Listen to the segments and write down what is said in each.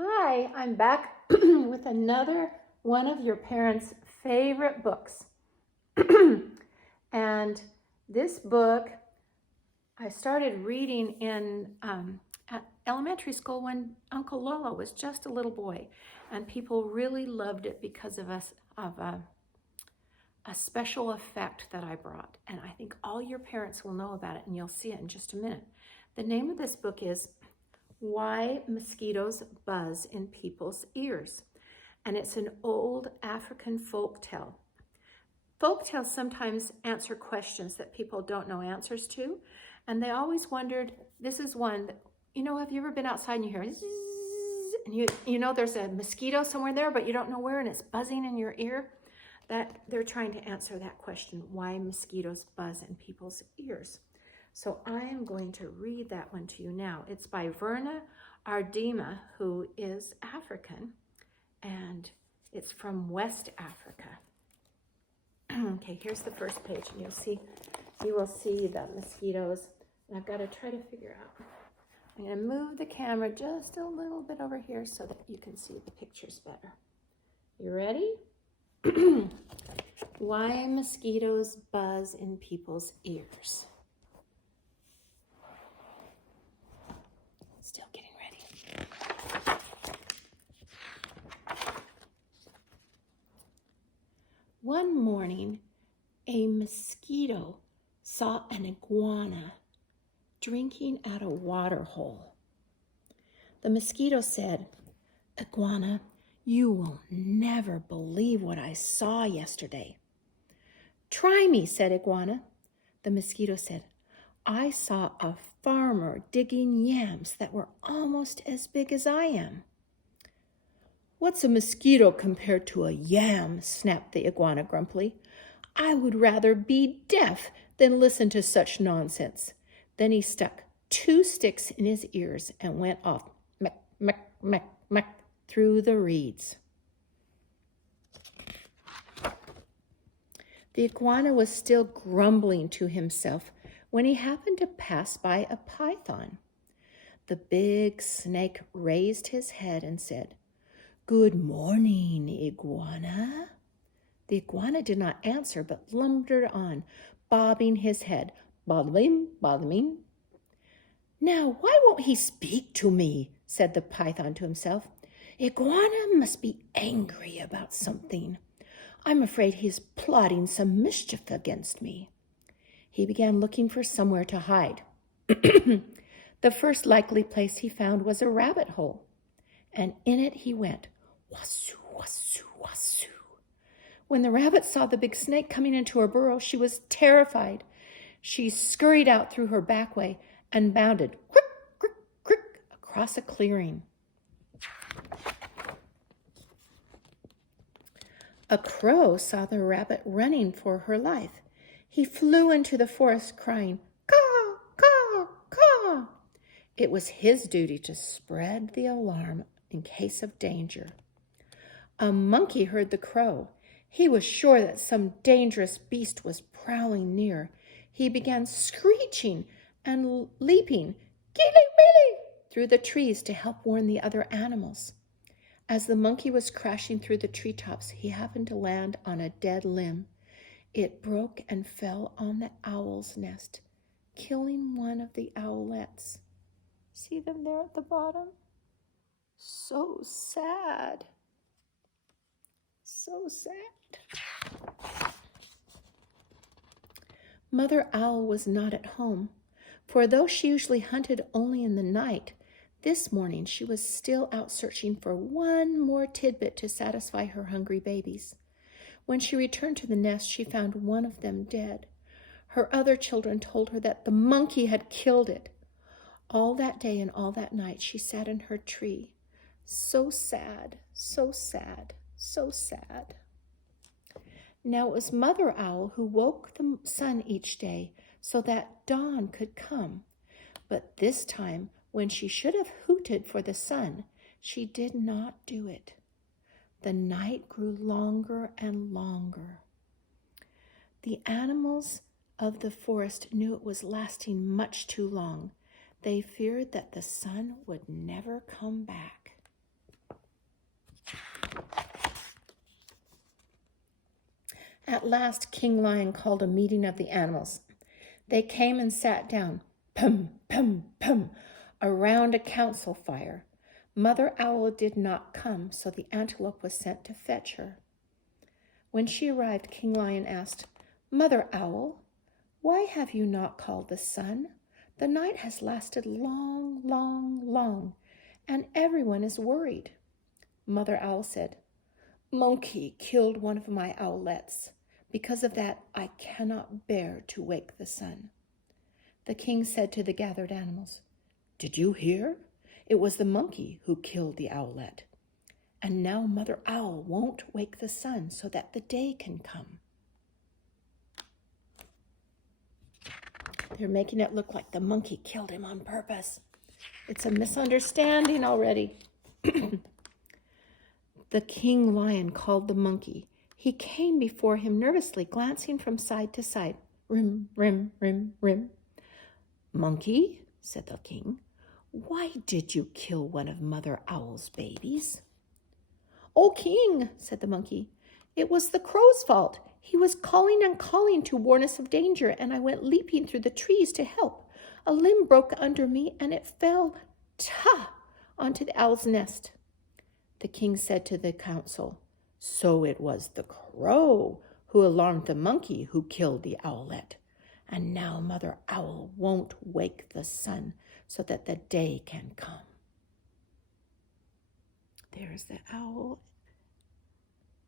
Hi, I'm back with another one of your parents' favorite books. And this book I started reading in at elementary school when Uncle Lolo was just a little boy, and people really loved it because of a special effect that I brought. And I think all your parents will know about it, and you'll see it in just a minute. The name of this book is Why Mosquitoes Buzz in People's Ears. And it's an old African folk tale. Folk tales sometimes answer questions that people don't know answers to. And they always wondered, this is one, that, have you ever been outside and you hear zzz, and you know there's a mosquito somewhere there, but you don't know where, and it's buzzing in your ear? That they're trying to answer that question, why mosquitoes buzz in people's ears. So I am going to read that one to you now. It's by Verna Ardima, who is African, and it's from West Africa. Okay, here's the first page, and you will see the mosquitoes. And I've got to try to figure out. I'm going to move the camera just a little bit over here so that you can see the pictures better. You ready? Why mosquitoes buzz in people's ears. Still getting ready. One morning, a mosquito saw an iguana drinking at a water hole. The mosquito said, "Iguana, you will never believe what I saw yesterday." "Try me," said Iguana. The mosquito said, "I saw a farmer digging yams that were almost as big as I am." "What's a mosquito compared to a yam?" snapped the iguana grumpily. "I would rather be deaf than listen to such nonsense." Then he stuck 2 sticks in his ears and went off, meck, meck, meck, meck, through the reeds. The iguana was still grumbling to himself when he happened to pass by a python. The big snake raised his head and said, "Good morning, iguana." The iguana did not answer, but lumbered on, bobbing his head, bobbing, bobbing. "Now, why won't he speak to me?" said the python to himself. "Iguana must be angry about something. I'm afraid he's plotting some mischief against me." He began looking for somewhere to hide. The first likely place he found was a rabbit hole, and in it he went, wassoo, wassoo, wassoo. When the rabbit saw the big snake coming into her burrow, she was terrified. She scurried out through her back way and bounded, crick, crick, crick, across a clearing. A crow saw the rabbit running for her life. He flew into the forest crying, "Caw, caw, caw." It was his duty to spread the alarm in case of danger. A monkey heard the crow. He was sure that some dangerous beast was prowling near. He began screeching and leaping, "Gilly-willy," through the trees to help warn the other animals. As the monkey was crashing through the treetops, he happened to land on a dead limb. It broke and fell on the owl's nest, killing one of the owlets. See them there at the bottom? So sad. So sad. Mother Owl was not at home, for though she usually hunted only in the night, this morning she was still out searching for one more tidbit to satisfy her hungry babies. When she returned to the nest, she found one of them dead. Her other children told her that the monkey had killed it. All that day and all that night she sat in her tree. So sad, so sad, so sad. Now it was Mother Owl who woke the sun each day so that dawn could come. But this time, when she should have hooted for the sun, she did not do it. The night grew longer and longer. The animals of the forest knew it was lasting much too long. They feared that the sun would never come back. At last, King Lion called a meeting of the animals. They came and sat down, pum, pum, pum, around a council fire. Mother Owl did not come, so the antelope was sent to fetch her. When she arrived, King Lion asked, Mother Owl, why have you not called the sun? The night has lasted long, long, long, and everyone is worried. Mother Owl said, Monkey killed one of my owlets. Because of that, I cannot bear to wake the sun. The king said to the gathered animals, Did you hear? It was the monkey who killed the owlet. And now Mother Owl won't wake the sun so that the day can come. They're making it look like the monkey killed him on purpose. It's a misunderstanding already. The king lion called the monkey. He came before him nervously, glancing from side to side. Rim, rim, rim, rim. Monkey, said the king, why did you kill one of Mother Owl's babies? O king, said the monkey, it was the crow's fault. He was calling and calling to warn us of danger, and I went leaping through the trees to help. A limb broke under me, and it fell, onto the owl's nest. The king said to the council, So it was the crow who alarmed the monkey who killed the owlet. And now Mother Owl won't wake the sun so that the day can come. There's the owl.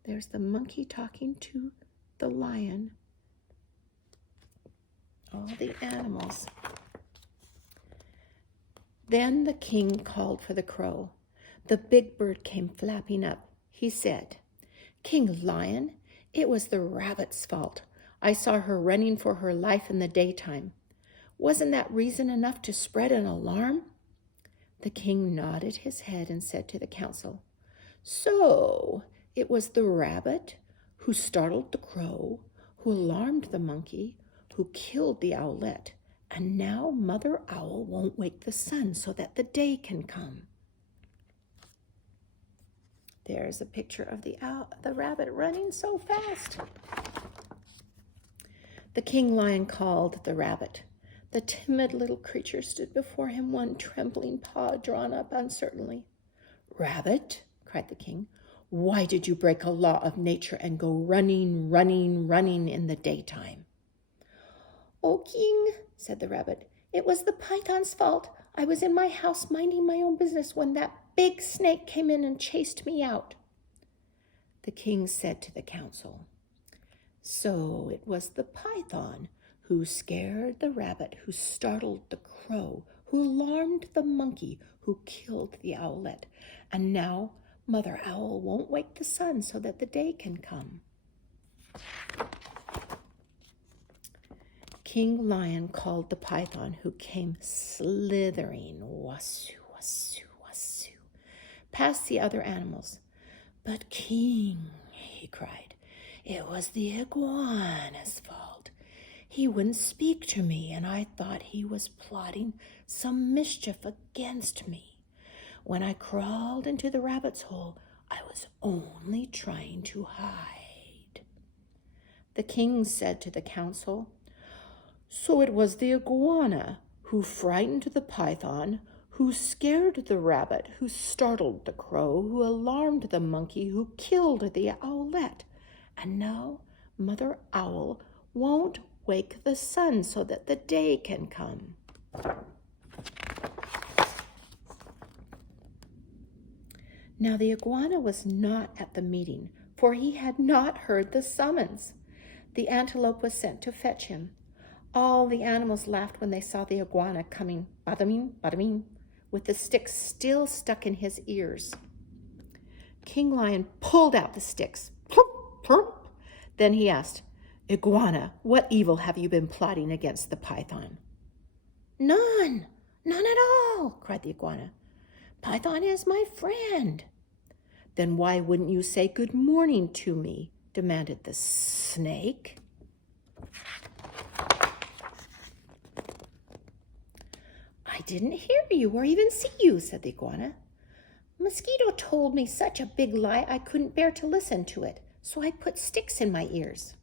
There's the monkey talking to the lion. All the animals. Then the king called for the crow. The big bird came flapping up. He said, King Lion, it was the rabbit's fault. I saw her running for her life in the daytime. Wasn't that reason enough to spread an alarm? The king nodded his head and said to the council, So it was the rabbit who startled the crow, who alarmed the monkey, who killed the owlet, and now Mother Owl won't wake the sun so that the day can come. There's a picture of the rabbit running so fast. The king lion called the rabbit. The timid little creature stood before him, one trembling paw drawn up uncertainly. Rabbit, cried the king, why did you break a law of nature and go running, running, running in the daytime? O king, said the rabbit, it was the python's fault. I was in my house minding my own business when that big snake came in and chased me out. The king said to the council, So it was the python who scared the rabbit, who startled the crow, who alarmed the monkey, who killed the owlet. And now Mother Owl won't wake the sun so that the day can come. King Lion called the python, who came slithering, wassoo, wassoo, wassoo, past the other animals. But king, he cried, it was the iguana's fault. He wouldn't speak to me, and I thought he was plotting some mischief against me. When I crawled into the rabbit's hole, I was only trying to hide. The king said to the council, So it was the iguana who frightened the python, who scared the rabbit, who startled the crow, who alarmed the monkey, who killed the owlet. And now Mother Owl won't wake the sun so that the day can come. Now the iguana was not at the meeting, for he had not heard the summons. The antelope was sent to fetch him. All the animals laughed when they saw the iguana coming, bada-bing, bada-bing, with the sticks still stuck in his ears. King Lion pulled out the sticks. Plump, plump. Then he asked, Iguana, what evil have you been plotting against the python? None at all, cried the iguana. Python is my friend. Then why wouldn't you say good morning to me? Demanded the snake. I didn't hear you or even see you, said the iguana. Mosquito told me such a big lie I couldn't bear to listen to it, so I put sticks in my ears.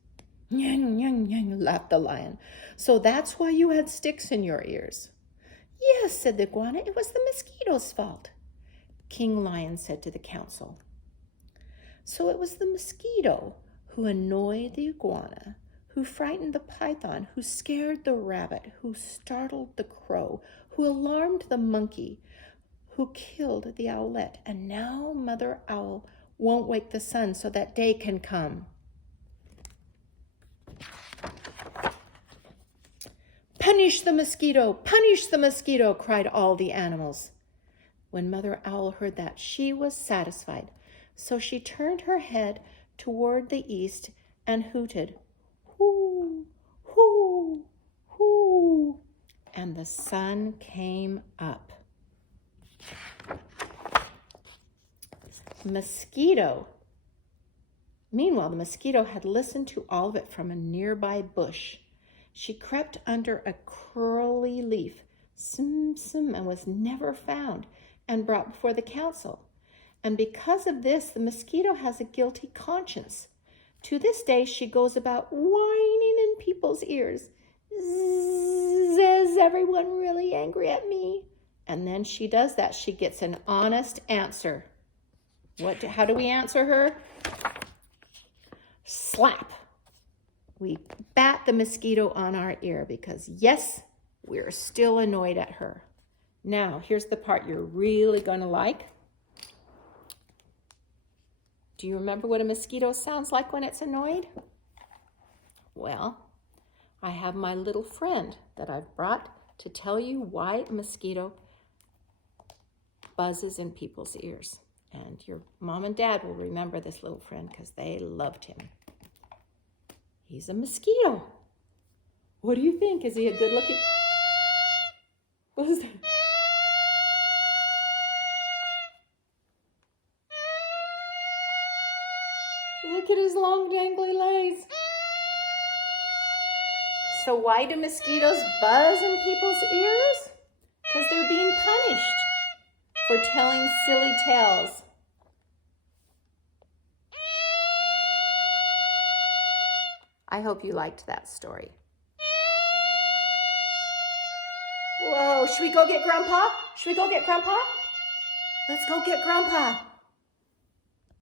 Nyang, nyang, nyang, laughed the lion. So that's why you had sticks in your ears. Yes, said the iguana, it was the mosquito's fault. King Lion said to the council. So it was the mosquito who annoyed the iguana, who frightened the python, who scared the rabbit, who startled the crow, who alarmed the monkey, who killed the owlet. And now Mother Owl won't wake the sun so that day can come. Punish the mosquito, cried all the animals. When Mother Owl heard that, she was satisfied. So she turned her head toward the east and hooted, hoo, hoo, hoo, and the sun came up. Meanwhile, the mosquito had listened to all of it from a nearby bush. She crept under a curly leaf, and was never found and brought before the council. And because of this, the mosquito has a guilty conscience. To this day, she goes about whining in people's ears. Is everyone really angry at me? And then she does that. She gets an honest answer. How do we answer her? Slap. We bat the mosquito on our ear because, yes, we're still annoyed at her. Now, here's the part you're really going to like. Do you remember what a mosquito sounds like when it's annoyed? Well, I have my little friend that I've brought to tell you why a mosquito buzzes in people's ears. And your mom and dad will remember this little friend because they loved him. He's a mosquito. What do you think? Is he a good-looking? What is that? Look at his long dangly legs. So why do mosquitoes buzz in people's ears? Because they're being punished for telling silly tales. I hope you liked that story. Whoa, should we go get Grandpa? Let's go get Grandpa.